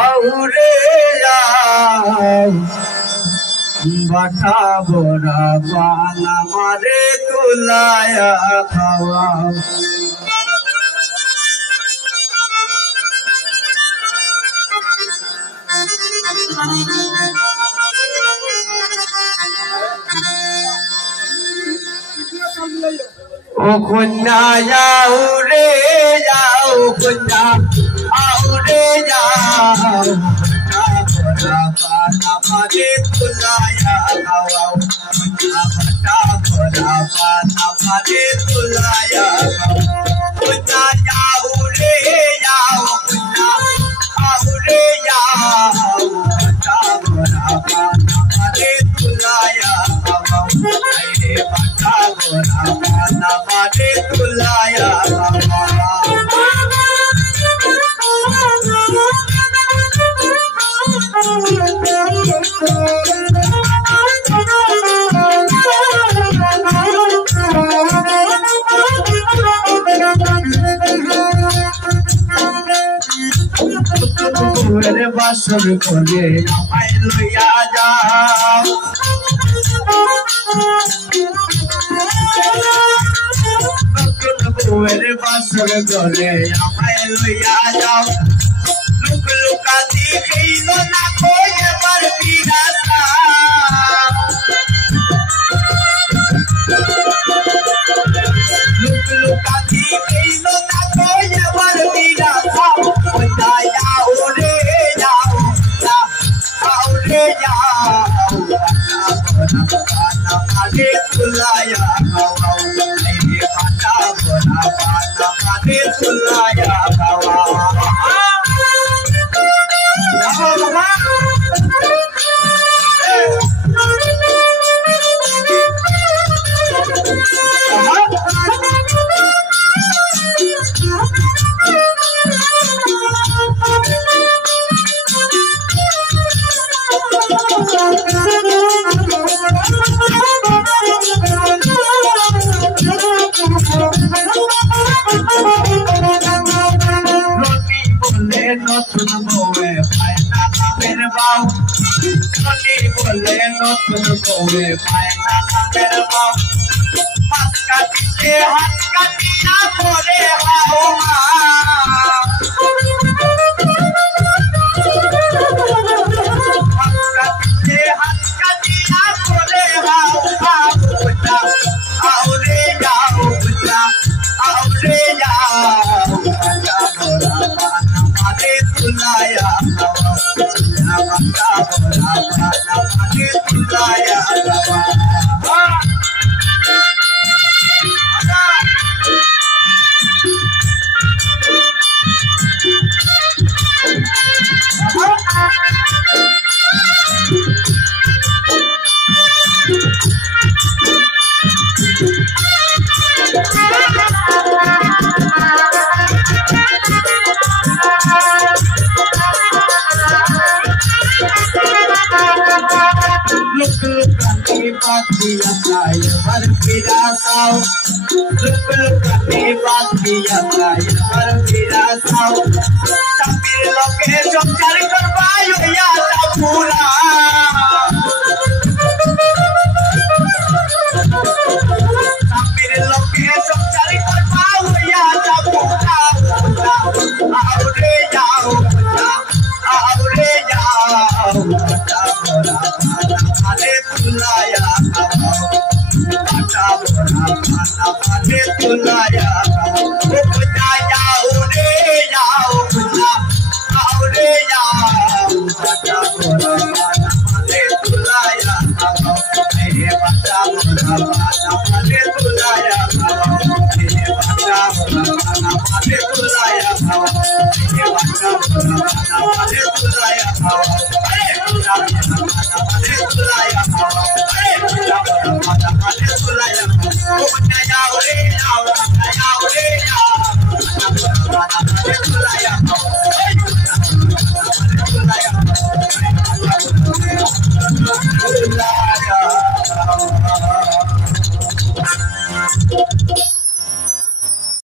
औरे बाटा बोरा पाना मारे तुलाया खावा ओ कुन्ना जाओ रे जाओ कुन्ना आओ रे जाओ बटा पाना मारे तुलाया खावा बटा बोरा पाना मारे तुलाया कुन्ना जाओ रे जाओ कुन्ना आओ रे जाओ बटा बोरा पाना मारे तुलाया खावा रे बटा बोरा पाना मारे तुलाया मेरे बासर खोले हमारे लुया जाओ मेरे बासर खोले हमारे लुया जाओ लुक लुका दिखे लो ना कोई पर पीड़ा था लुक लुका दिखे लो ना कोई पर पीड़ा था तुलाया खावा रे बटा बोरा पाना मारे तुलाया खावा नतुन बोवे पायना मेरे बाऊ सोनी बोले नतुन बोवे पायना मेरे बाऊ हाथ का दिया बोले हाओ हाथ का दिया बोले हाओ बुझा आओ रे जाओ बुझा आओ रे जाओ बटा बोरा पाना मारे तुलाया खावा बटा बोरा पाना मारे तुलाया खावा लुक लुकाने बातिया काय भर पिरासाओ लुक लुकाने बातिया काय भर